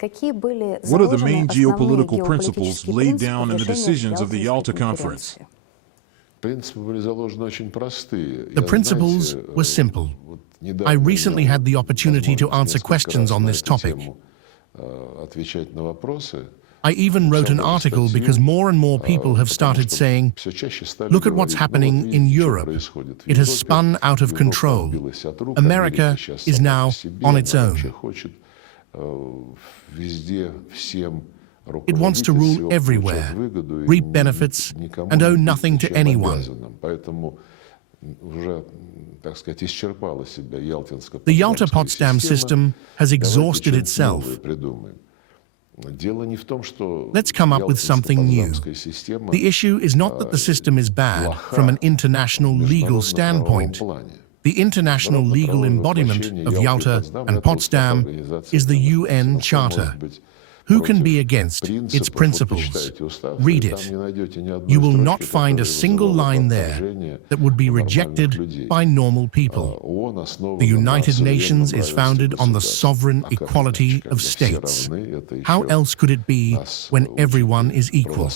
What are the main geopolitical principles laid down in the decisions of the Yalta Conference? The principles were simple. I recently had the opportunity to answer questions on this topic. I even wrote an article because more and more people have started saying, look at what's happening in Europe. It has spun out of control. America is now on its own. It wants to rule everywhere, reap benefits, and owe nothing to anyone. The Yalta-Potsdam system has exhausted itself. Let's come up with something new. The issue is not that the system is bad from an international legal standpoint. The international legal embodiment of Yalta and Potsdam is the UN Charter. Who can be against its principles? Read it. You will not find a single line there that would be rejected by normal people. The United Nations is founded on the sovereign equality of states. How else could it be when everyone is equal?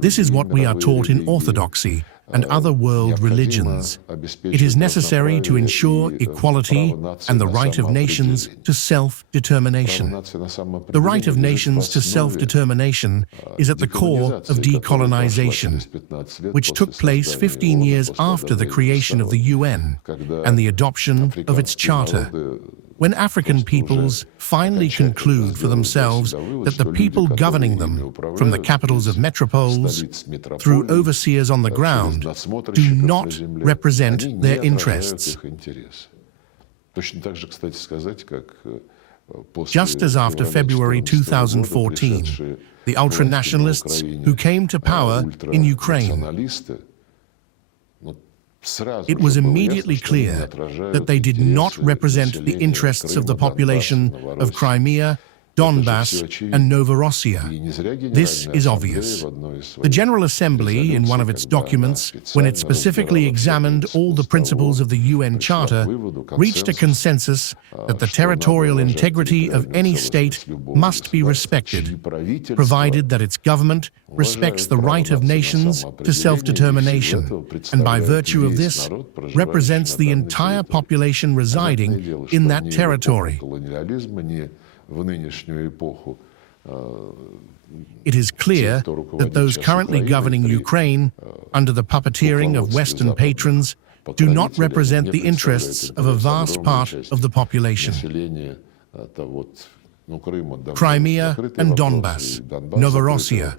This is what we are taught in Orthodoxy and other world religions. It is necessary to ensure equality and the right of nations to self-determination. The right of nations to self-determination is at the core of decolonization, which took place 15 years after the creation of the UN and the adoption of its charter. When African peoples finally conclude for themselves that the people governing them, from the capitals of metropoles through overseers on the ground, do not represent their interests. Just as after February 2014, the ultranationalists who came to power in Ukraine, it was immediately clear that they did not represent the interests of the population of Crimea, Donbass, and Novorossiya. This is obvious. The General Assembly, in one of its documents, when it specifically examined all the principles of the UN Charter, reached a consensus that the territorial integrity of any state must be respected, provided that its government respects the right of nations to self-determination, and by virtue of this, represents the entire population residing in that territory. It is clear that those currently governing Ukraine, under the puppeteering of Western patrons, do not represent the interests of a vast part of the population. Crimea and Donbass, Novorossiya,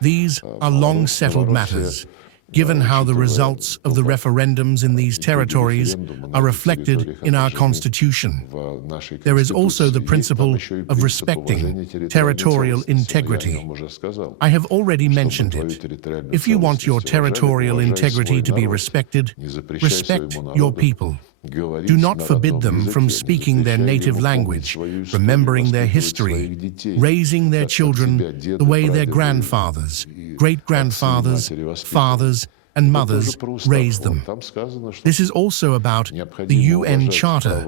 these are long settled matters, given how the results of the referendums in these territories are reflected in our Constitution. There is also the principle of respecting territorial integrity. I have already mentioned it. If you want your territorial integrity to be respected, respect your people. Do not forbid them from speaking their native language, remembering their history, raising their children the way their grandfathers, great-grandfathers, fathers, and mothers raised them. This is also about the UN Charter.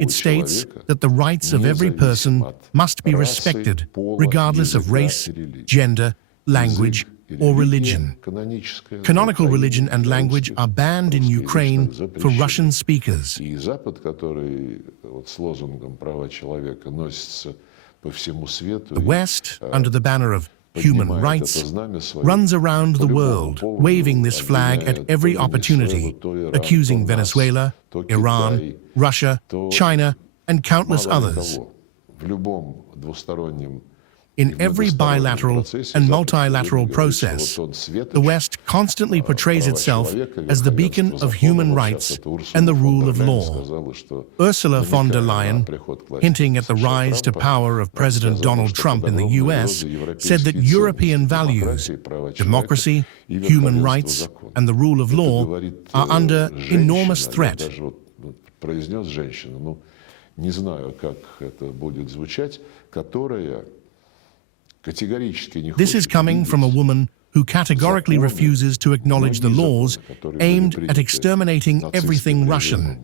It states that the rights of every person must be respected, regardless of race, gender, language, or religion. Canonical religion and language are banned in Ukraine for Russian speakers. The West, under the banner of human rights, runs around the world waving this flag at every opportunity, accusing Venezuela, Iran, Russia, China, and countless others. In every bilateral and multilateral process, the West constantly portrays itself as the beacon of human rights and the rule of law. Ursula von der Leyen, hinting at the rise to power of President Donald Trump in the US, said that European values, democracy, human rights, and the rule of law are under enormous threat. This is coming from a woman who categorically refuses to acknowledge the laws aimed at exterminating everything Russian: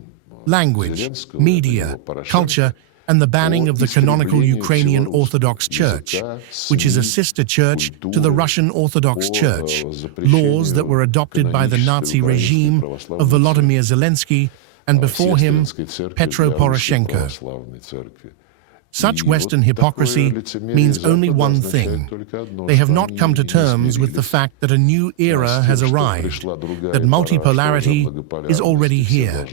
language, media, culture, and the banning of the canonical Ukrainian Orthodox Church, which is a sister church to the Russian Orthodox Church, laws that were adopted by the Nazi regime of Volodymyr Zelensky and before him, Petro Poroshenko. Such Western hypocrisy means only one thing. They have not come to terms with the fact that a new era has arrived, that multipolarity is already here.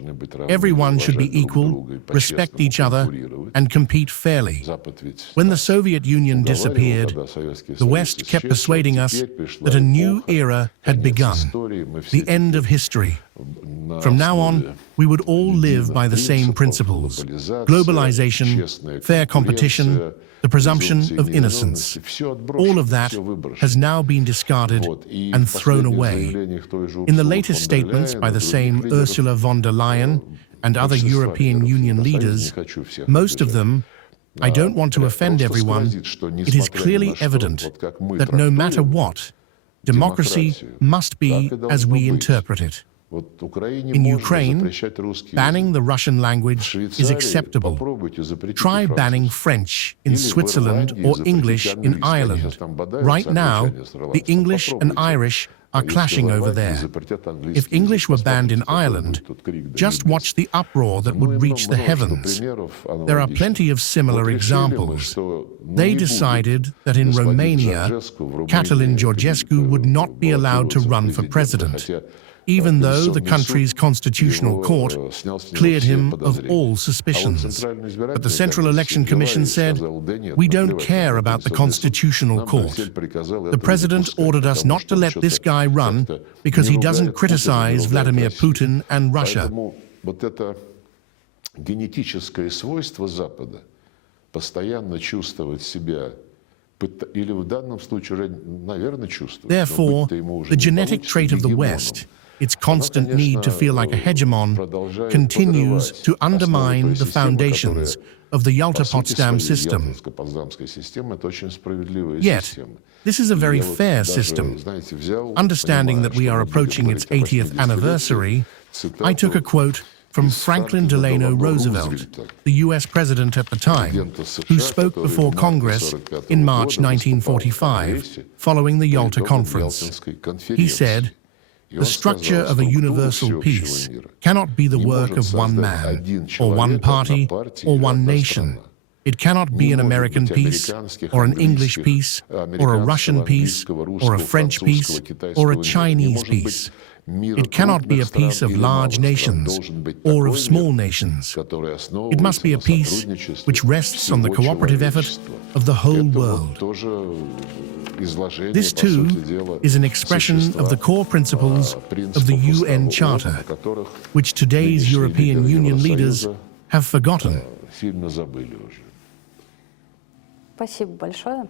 Everyone should be equal, respect each other, and compete fairly. When the Soviet Union disappeared, the West kept persuading us that a new era had begun, the end of history. From now on, we would all live by the same principles: globalization, fair competition, the presumption of innocence. All of that has now been discarded and thrown away. In the latest statements by the same Ursula von der Leyen and other European Union leaders, most of them, I don't want to offend everyone, it is clearly evident that no matter what, democracy must be as we interpret it. In Ukraine, banning the Russian language is acceptable. Try banning French in Switzerland or English in Ireland. Right now, the English and Irish are clashing over there. If English were banned in Ireland, just watch the uproar that would reach the heavens. There are plenty of similar examples. They decided that in Romania, Cătălin Georgescu would not be allowed to run for president, even though the country's constitutional court cleared him of all suspicions. But the Central Election Commission said, "We don't care about the constitutional court. The president ordered us not to let this guy run because he doesn't criticize Vladimir Putin and Russia." Генетическое свойство Запада постоянно чувствовать себя, или в данном случае, наверное, чувствует. Therefore, the genetic trait of the West, its constant need to feel like a hegemon, continues to undermine the foundations of the Yalta-Potsdam system. Yet, this is a very fair system. Understanding that we are approaching its 80th anniversary, I took a quote from Franklin Delano Roosevelt, the US president at the time, who spoke before Congress in March 1945, following the Yalta Conference. He said, "The structure of a universal peace cannot be the work of one man, or one party, or one nation. It cannot be an American peace, or an English peace, or a Russian peace, or a French peace, or a Chinese peace. It cannot be a peace of large nations or of small nations. It must be a peace which rests on the cooperative effort of the whole world." This, too, is an expression of the core principles of the UN Charter, which today's European Union leaders have forgotten. Спасибо большое.